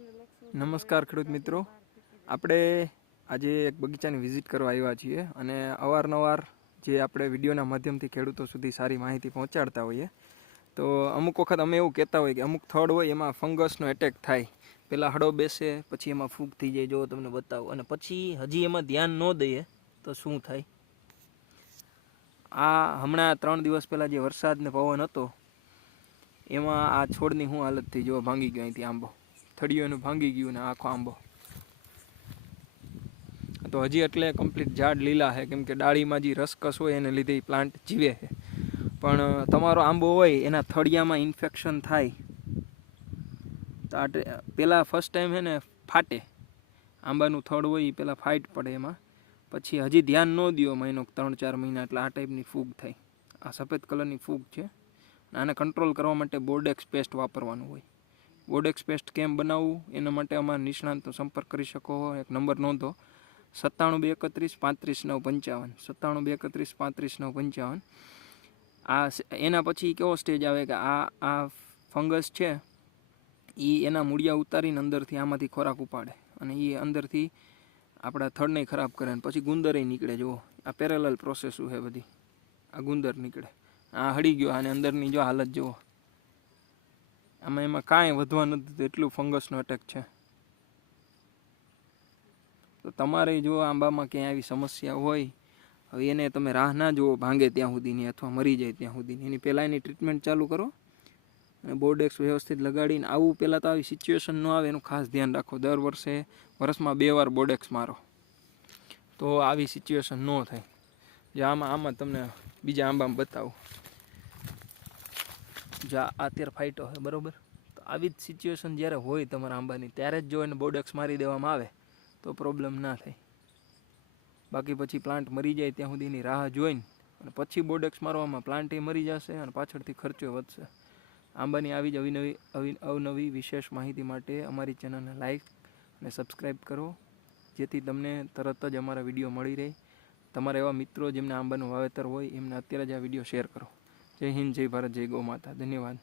નમસ્કાર ખેડૂત મિત્રો, આપણે આજે એક બગીચાની વિઝિટ કરવા આવ્યા છીએ અને અવારનવાર જે આપણે વિડીયોના માધ્યમથી ખેડૂતો સુધી સારી માહિતી પહોંચાડતા હોઈએ તો અમુક વખત અમે એવું કહેતા હોઈએ કે અમુક થડ હોય એમાં ફંગસનો એટેક થાય, પહેલાં હળો બેસે, પછી એમાં ફૂગ થઈ જાય, જો તમને બતાવો, અને પછી હજી એમાં ધ્યાન ન દઈએ તો શું થાય. આ હમણાં 3 દિવસ પહેલાં જે વરસાદ ને પવન હતો એમાં આ છોડની શું હાલત થઈ, જો ભાંગી ગયો અહીંથી આંબો, થળિયોનું ભાંગી ગયું ને આખો આંબો તો હજી એટલે કમ્પ્લીટ ઝાડ લીલા છે, કેમ કે ડાળીમાં જે રસકસ હોય એને લીધે એ પ્લાન્ટ જીવે છે. પણ તમારો આંબો હોય એના થળિયામાં ઇન્ફેક્શન થાય તો પહેલાં ફર્સ્ટ ટાઈમ છે ને ફાટે, આંબાનું થડ હોય એ પહેલાં ફાઇટ પડે એમાં, પછી હજી ધ્યાન ન દો મહિનો 3-4 મહિના એટલે આ ટાઈપની ફૂગ થાય. આ સફેદ કલરની ફૂગ છે. આને કંટ્રોલ કરવા માટે બોર્ડેક્સ પેસ્ટ વાપરવાનું હોય. બોર્ડેક્સ પેસ્ટ કેમ બનાવવું એના માટે અમારા નિષ્ણાંતનો સંપર્ક કરી શકો. એક નંબર નોંધો, 97 231 35 955, 97 231 35 955. આ એના પછી કેવો સ્ટેજ આવે કે આ ફંગસ છે એ એના મૂળિયા ઉતારીને અંદરથી આમાંથી ખોરાક ઉપાડે અને એ અંદરથી આપણા થડને ખરાબ કરે, અને પછી ગુંદરે નીકળે. જુઓ, આ પેરેલલ પ્રોસેસ છે બધી. આ ગુંદર નીકળે, આ હળી ગયો, અને અંદરની જો હાલત જુઓ, આમાં એમાં કાંઈ વધવા નથી, એટલું ફંગસનો અટેક છે. તો તમારે જો આંબામાં ક્યાંય આવી સમસ્યા હોય, હવે એને તમે રાહ ના જુઓ ભાંગે ત્યાં સુધીની અથવા મરી જાય ત્યાં સુધીની, એની પહેલાં એની ટ્રીટમેન્ટ ચાલુ કરો અને બોર્ડેક્સ વ્યવસ્થિત લગાડીને. આવું પહેલાં તો આવી સિચ્યુએશન ન આવે એનું ખાસ ધ્યાન રાખો. વર્ષમાં 2 વાર બોર્ડેક્સ મારો તો આવી સિચ્યુએશન ન થાય. જે આમાં તમને બીજા આંબામાં બતાવું, જો આ અત્યારે ફાઇટો છે બરાબર, તો આવી જ સિચ્યુએશન જ્યારે હોય તમારા આંબાની, ત્યારે જ જો એને બોર્ડેક્સ મારી દેવામાં આવે તો પ્રોબ્લેમ ના થાય. બાકી પછી પ્લાન્ટ મરી જાય ત્યાં સુધીની રાહ જોઈને અને પછી બોર્ડેક્સ મારવામાં પ્લાન્ટ એ મરી જશે અને પાછળથી ખર્ચો વધશે. આંબાની આવી જ અવનવી વિશેષ માહિતી માટે અમારી ચેનલને લાઈક અને સબસ્ક્રાઈબ કરો, જેથી તમને તરત જ અમારા વિડીયો મળી રહે. તમારા એવા મિત્રો જેમને આંબાનું વાવેતર હોય એમને અત્યારે જ આ વિડીયો શેર કરો. જય હિન્દ, જય ભારત, જય ગૌ માતા. ધન્યવાદ.